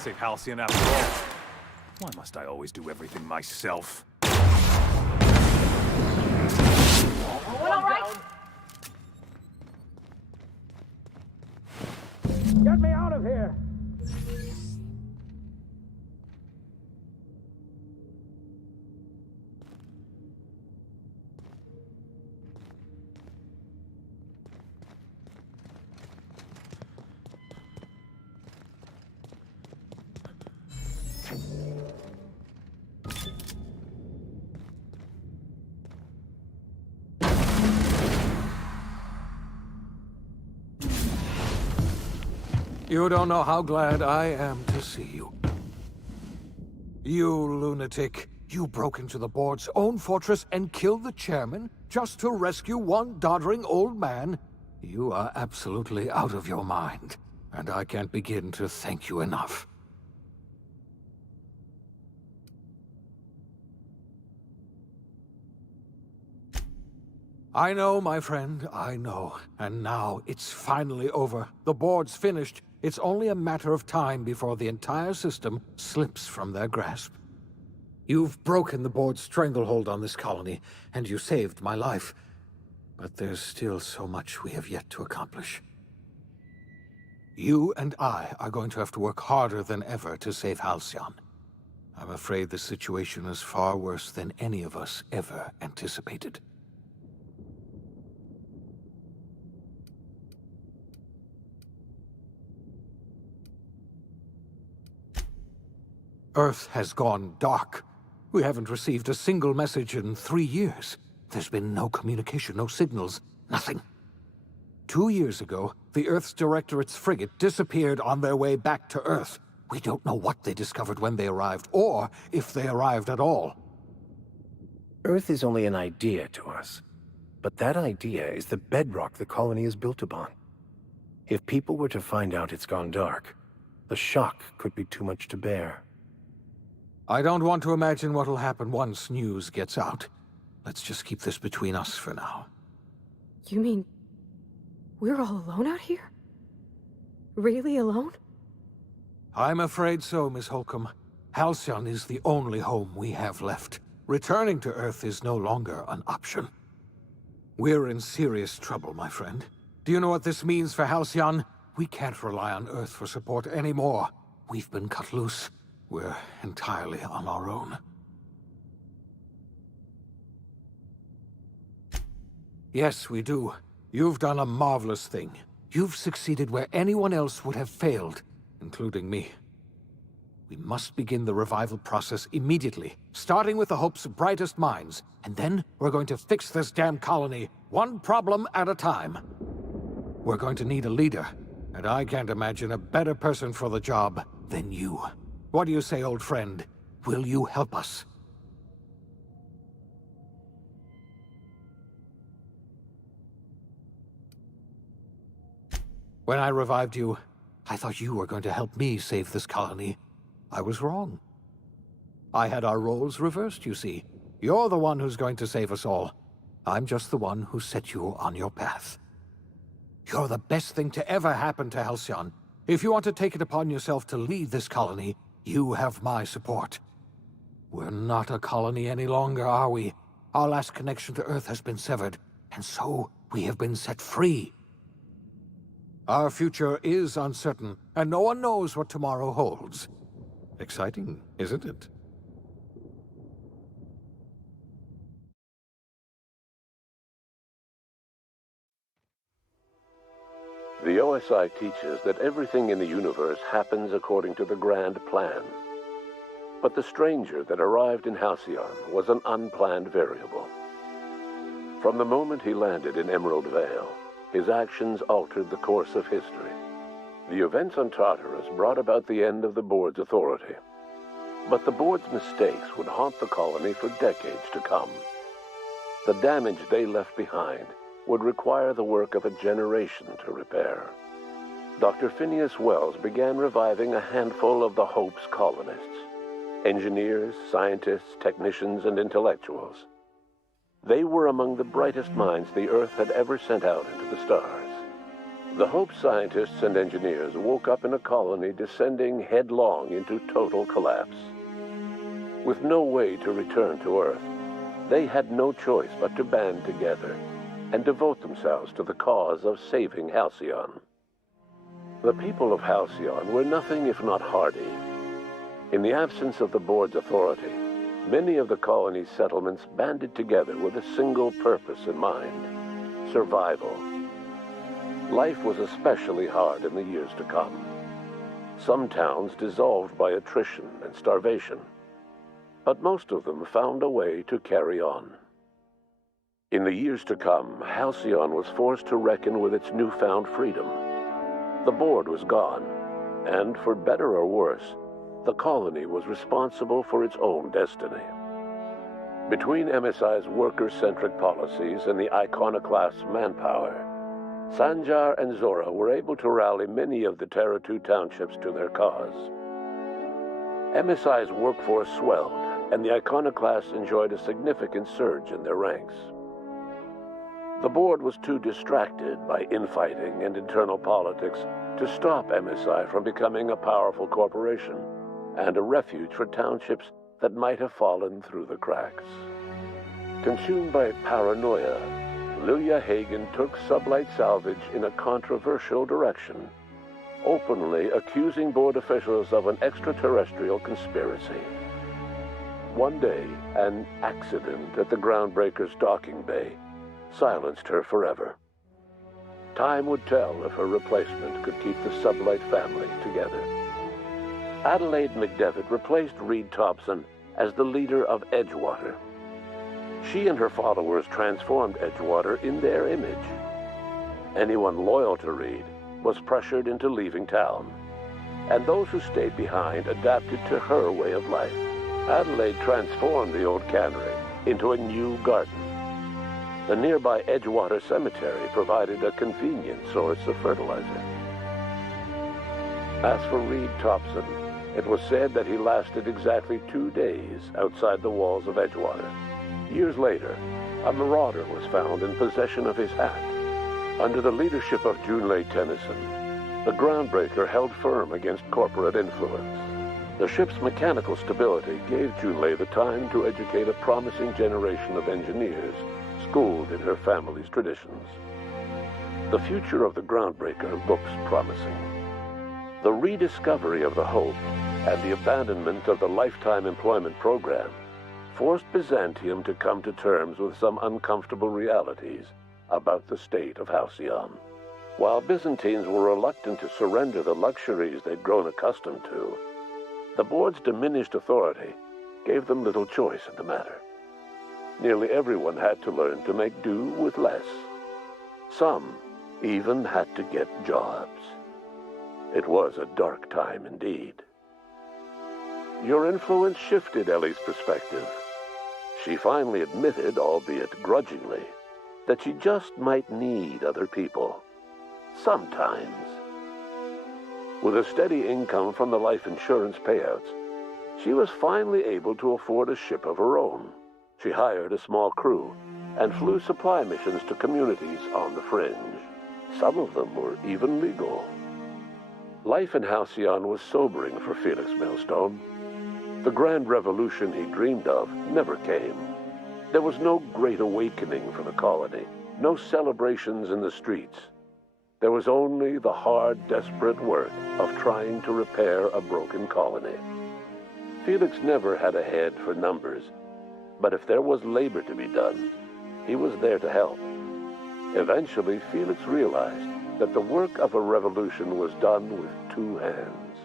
save Halcyon after all. Why must I always do everything myself? All right? Get me out of here! You don't know how glad I am to see you. You lunatic. You broke into the board's own fortress and killed the chairman just to rescue one doddering old man? You are absolutely out of your mind, and I can't begin to thank you enough. I know, my friend, I know. And now it's finally over. The board's finished. It's only a matter of time before the entire system slips from their grasp. You've broken the board's stranglehold on this colony, and you saved my life. But there's still so much we have yet to accomplish. You and I are going to have to work harder than ever to save Halcyon. I'm afraid the situation is far worse than any of us ever anticipated. Earth has gone dark. We haven't received a single message in 3 years. There's been no communication, no signals, nothing. 2 years ago, the Earth's Directorate's frigate disappeared on their way back to Earth. We don't know what they discovered when they arrived, or if they arrived at all. Earth is only an idea to us. But that idea is the bedrock the colony is built upon. If people were to find out it's gone dark, the shock could be too much to bear. I don't want to imagine what'll happen once news gets out. Let's just keep this between us for now. You mean we're all alone out here? Really alone? I'm afraid so, Miss Holcomb. Halcyon is the only home we have left. Returning to Earth is no longer an option. We're in serious trouble, my friend. Do you know what this means for Halcyon? We can't rely on Earth for support anymore. We've been cut loose. We're entirely on our own. Yes, we do. You've done a marvelous thing. You've succeeded where anyone else would have failed, including me. We must begin the revival process immediately, starting with the Hope's brightest minds, and then we're going to fix this damn colony, one problem at a time. We're going to need a leader, and I can't imagine a better person for the job than you. What do you say, old friend? Will you help us? When I revived you, I thought you were going to help me save this colony. I was wrong. I had our roles reversed, you see. You're the one who's going to save us all. I'm just the one who set you on your path. You're the best thing to ever happen to Halcyon. If you want to take it upon yourself to lead this colony, you have my support. We're not a colony any longer, are we? Our last connection to Earth has been severed, and so we have been set free. Our future is uncertain, and no one knows what tomorrow holds. Exciting, isn't it? The OSI teaches that everything in the universe happens according to the grand plan. But the stranger that arrived in Halcyon was an unplanned variable. From the moment he landed in Emerald Vale, his actions altered the course of history. The events on Tartarus brought about the end of the board's authority. But the board's mistakes would haunt the colony for decades to come. The damage they left behind would require the work of a generation to repair. Dr. Phineas Wells began reviving a handful of the Hope's colonists. Engineers, scientists, technicians, and intellectuals. They were among the brightest minds the Earth had ever sent out into the stars. The Hope scientists and engineers woke up in a colony descending headlong into total collapse. With no way to return to Earth, they had no choice but to band together and devote themselves to the cause of saving Halcyon. The people of Halcyon were nothing if not hardy. In the absence of the board's authority, many of the colony's settlements banded together with a single purpose in mind: survival. Life was especially hard in the years to come. Some towns dissolved by attrition and starvation, but most of them found a way to carry on. In the years to come, Halcyon was forced to reckon with its newfound freedom. The board was gone, and for better or worse, the colony was responsible for its own destiny. Between MSI's worker-centric policies and the iconoclast's manpower, Sanjar and Zora were able to rally many of the Terra 2 townships to their cause. MSI's workforce swelled, and the iconoclasts enjoyed a significant surge in their ranks. The board was too distracted by infighting and internal politics to stop MSI from becoming a powerful corporation and a refuge for townships that might have fallen through the cracks. Consumed by paranoia, Lilia Hagen took Sublight Salvage in a controversial direction, openly accusing board officials of an extraterrestrial conspiracy. One day, an accident at the Groundbreaker's docking bay silenced her forever. Time would tell if her replacement could keep the Sublight family together. Adelaide McDevitt replaced Reed Thompson as the leader of Edgewater. She and her followers transformed Edgewater in their image. Anyone loyal to Reed was pressured into leaving town, and those who stayed behind adapted to her way of life. Adelaide transformed the old cannery into a new garden. The nearby Edgewater Cemetery provided a convenient source of fertilizer. As for Reed Thompson, it was said that he lasted exactly 2 days outside the walls of Edgewater. Years later, a marauder was found in possession of his hat. Under the leadership of Junlei Tennyson, the Groundbreaker held firm against corporate influence. The ship's mechanical stability gave Junlei the time to educate a promising generation of engineers schooled in her family's traditions. The future of the Groundbreaker looks promising. The rediscovery of the Hope and the abandonment of the lifetime employment program forced Byzantium to come to terms with some uncomfortable realities about the state of Halcyon. While Byzantines were reluctant to surrender the luxuries they'd grown accustomed to, the board's diminished authority gave them little choice in the matter. Nearly everyone had to learn to make do with less. Some even had to get jobs. It was a dark time indeed. Your influence shifted Ellie's perspective. She finally admitted, albeit grudgingly, that she just might need other people. Sometimes. With a steady income from the life insurance payouts, she was finally able to afford a ship of her own. She hired a small crew and flew supply missions to communities on the fringe. Some of them were even legal. Life in Halcyon was sobering for Felix Millstone. The grand revolution he dreamed of never came. There was no great awakening for the colony, no celebrations in the streets. There was only the hard, desperate work of trying to repair a broken colony. Felix never had a head for numbers, but if there was labor to be done, he was there to help. Eventually, Felix realized that the work of a revolution was done with 2 hands.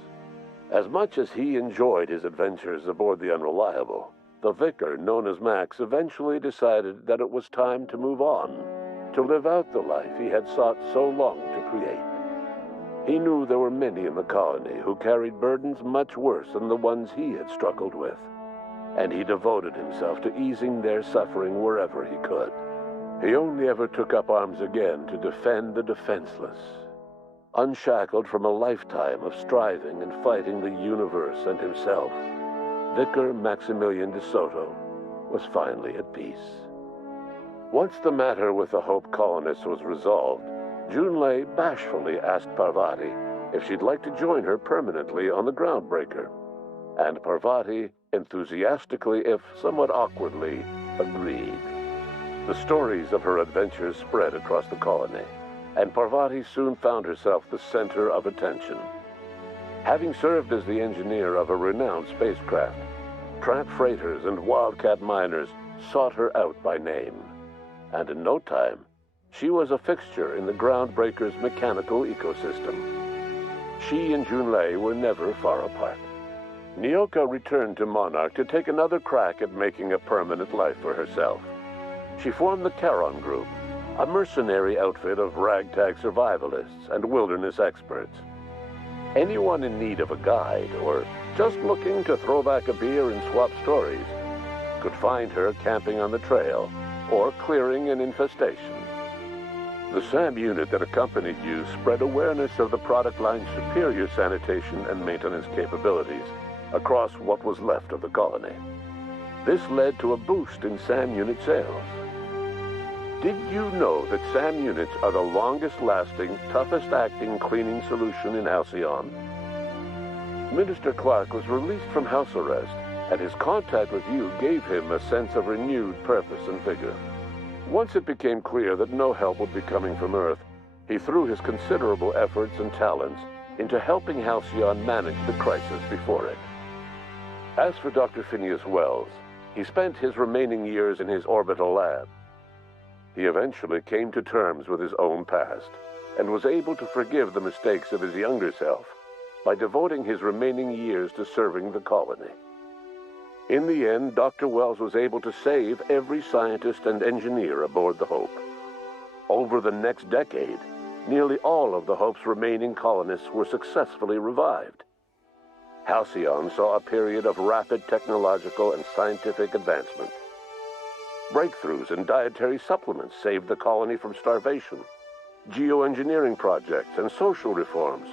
As much as he enjoyed his adventures aboard the Unreliable, the vicar, known as Max, eventually decided that it was time to move on, to live out the life he had sought so long to create. He knew there were many in the colony who carried burdens much worse than the ones he had struggled with, and he devoted himself to easing their suffering wherever he could. He only ever took up arms again to defend the defenseless. Unshackled from a lifetime of striving and fighting the universe and himself, Vicar Maximilian de Soto was finally at peace. Once the matter with the Hope colonists was resolved, Junlei bashfully asked Parvati if she'd like to join her permanently on the Groundbreaker, and Parvati enthusiastically, if somewhat awkwardly, agreed. The stories of her adventures spread across the colony, and Parvati soon found herself the center of attention. Having served as the engineer of a renowned spacecraft, tramp freighters and wildcat miners sought her out by name, and in no time, she was a fixture in the Groundbreaker's mechanical ecosystem. She and Junlei were never far apart. Nyoka returned to Monarch to take another crack at making a permanent life for herself. She formed the Charon Group, a mercenary outfit of ragtag survivalists and wilderness experts. Anyone in need of a guide or just looking to throw back a beer and swap stories could find her camping on the trail or clearing an infestation. The SAM unit that accompanied you spread awareness of the product line's superior sanitation and maintenance capabilities across what was left of the colony. This led to a boost in SAM unit sales. Did you know that SAM units are the longest-lasting, toughest-acting cleaning solution in Halcyon? Minister Clark was released from house arrest, and his contact with you gave him a sense of renewed purpose and vigor. Once it became clear that no help would be coming from Earth, he threw his considerable efforts and talents into helping Halcyon manage the crisis before it. As for Dr. Phineas Wells, he spent his remaining years in his orbital lab. He eventually came to terms with his own past and was able to forgive the mistakes of his younger self by devoting his remaining years to serving the colony. In the end, Dr. Wells was able to save every scientist and engineer aboard the Hope. Over the next decade, nearly all of the Hope's remaining colonists were successfully revived. Halcyon saw a period of rapid technological and scientific advancement. Breakthroughs in dietary supplements saved the colony from starvation. Geoengineering projects and social reforms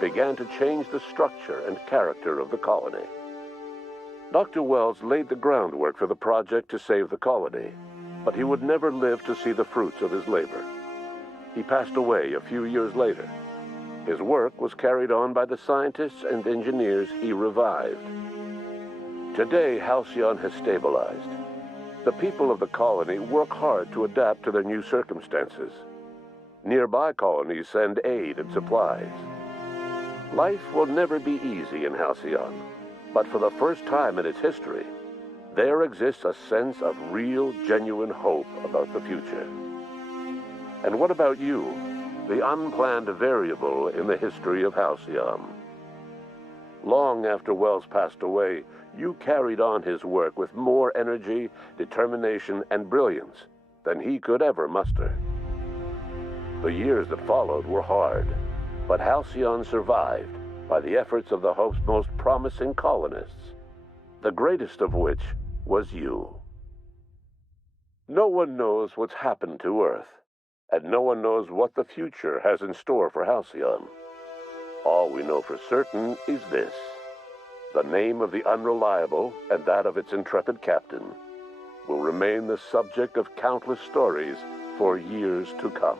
began to change the structure and character of the colony. Dr. Wells laid the groundwork for the project to save the colony, but he would never live to see the fruits of his labor. He passed away a few years later. His work was carried on by the scientists and engineers he revived. Today, Halcyon has stabilized. The people of the colony work hard to adapt to their new circumstances. Nearby colonies send aid and supplies. Life will never be easy in Halcyon, but for the first time in its history, there exists a sense of real, genuine hope about the future. And what about you, the unplanned variable in the history of Halcyon? Long after Wells passed away, you carried on his work with more energy, determination, and brilliance than he could ever muster. The years that followed were hard, but Halcyon survived by the efforts of the Hope's most promising colonists, the greatest of which was you. No one knows what's happened to Earth, and no one knows what the future has in store for Halcyon. All we know for certain is this: the name of the Unreliable and that of its intrepid captain will remain the subject of countless stories for years to come.